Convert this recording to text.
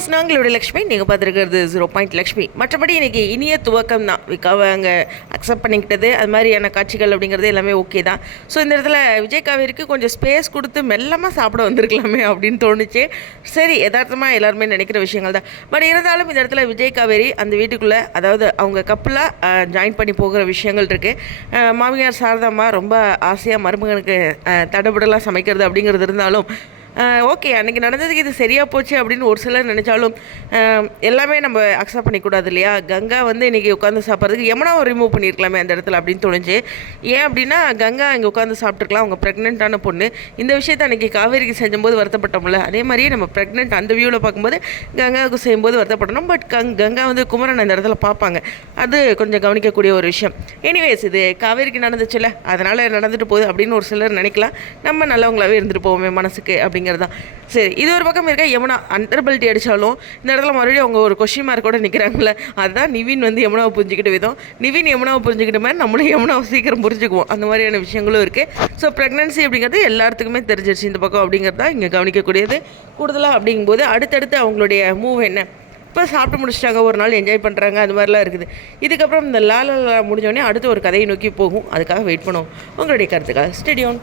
Viewers நாங்களுடைய Lakshmi நீங்கள் பார்த்துருக்கிறது zero point Lakshmi மற்றபடி இன்னைக்கு இனிய துவக்கம் தான். விக்காவை அங்கே அக்செப்ட் பண்ணிக்கிட்டது. அது மாதிரியான காட்சிகள் அப்படிங்கிறது எல்லாமே ஓகே தான். ஸோ இந்த இடத்துல விஜய் காவேரிக்கு கொஞ்சம் ஸ்பேஸ் கொடுத்து மெல்லமாக சாப்பிட வந்திருக்கலாமே அப்படின்னு தோணுச்சு. சரி யதார்த்தமாக எல்லாருமே நினைக்கிற விஷயங்கள் தான். பட் இருந்தாலும் இந்த இடத்துல விஜய் காவேரி அந்த வீட்டுக்குள்ளே அதாவது அவங்க கப்பலாக ஜாயின் பண்ணி போகிற விஷயங்கள் இருக்குது மாமியார் சாரதாம்மா ரொம்ப ஆசையாக மருமகனுக்கு அஹ், தடபுடலாக சமைக்கிறது அப்படிங்கிறது இருந்தாலும் ஓகே அன்றைக்கி நடந்ததுக்கு இது சரியாக போச்சு அப்படின்னு ஒரு சிலர் நினச்சாலும் எல்லாமே நம்ம அக்செப்ட் பண்ணிக்கூடாது இல்லையா? கங்கா வந்து இன்றைக்கி உட்காந்து சாப்பிட்றதுக்கு யமுனாவை ரிமூவ் பண்ணியிருக்கலாமே அந்த இடத்துல அப்படின்னு தோணுச்சு. ஏன் அப்படின்னா கங்கா இங்கே உட்காந்து சாப்பிட்ருக்கலாம் அவங்க ப்ரெக்னென்ட்டான பொண்ணு. இந்த விஷயத்தை அன்றைக்கி காவேரிக்கு செஞ்சும்போது வருத்தப்பட்டோம்ல. அதே மாதிரியே நம்ம ப்ரெக்னென்ட் அந்த வியூவில் பார்க்கும்போது கங்காவுக்கு செய்யும்போது வருத்தப்படணும். பட் கங் கங்கா வந்து குமரன் அந்த இடத்துல பார்ப்பாங்க. அது கொஞ்சம் கவனிக்கக்கூடிய ஒரு விஷயம். எனிவேஸ் இது காவேரிக்கு நடந்துச்சுல்ல. அதனால் நடந்துட்டு போகுது அப்படின்னு ஒரு சிலர் நினைக்கலாம். நம்ம நல்லவங்களாவே இருந்துட்டு போவோமே மனசுக்கு அப்படிங்கிறது தான். சரி இது ஒரு பக்கம் இருக்க? யமுனா அண்டர் பெல்ட் அடித்தாலும் இந்த இடத்துல மறுபடியும் அவங்க ஒரு கொஷின் மார்க் கூட நிற்கிறாங்களே அதுதான் நிவின் வந்து யமுனாவை புரிஞ்சுக்கிட்ட விதம். நிவின் யமுனாவை புரிஞ்சுக்கிட்ட மாதிரி நம்மளும் யமுனாவை சீக்கிரம் புரிஞ்சுக்குவோம். அந்த மாதிரியான விஷயங்களும் இருக்குது ஸோ ப்ரெக்னன்சி அப்படிங்கிறது எல்லாத்துக்குமே தெரிஞ்சிருச்சு இந்த பக்கம் அப்படிங்கிறது தான் இங்கே கவனிக்கக்கூடியது. கூடுதலாக அப்படிங்கும்போது அடுத்தடுத்து அவங்களுடைய மூவ் என்ன? இப்போ சாப்பிட்டு முடிச்சிட்டாங்க ஒரு நாள் என்ஜாய் பண்ணுறாங்க அது மாதிரிலாம் இருக்குது. இதுக்கப்புறம் இந்த லாலா முடிஞ்சோடனே அடுத்து ஒரு கதையை நோக்கி போகும். அதுக்காக வெயிட் பண்ணுவோம். உங்களுடைய கருத்துக்காக ஸ்டெடியோன்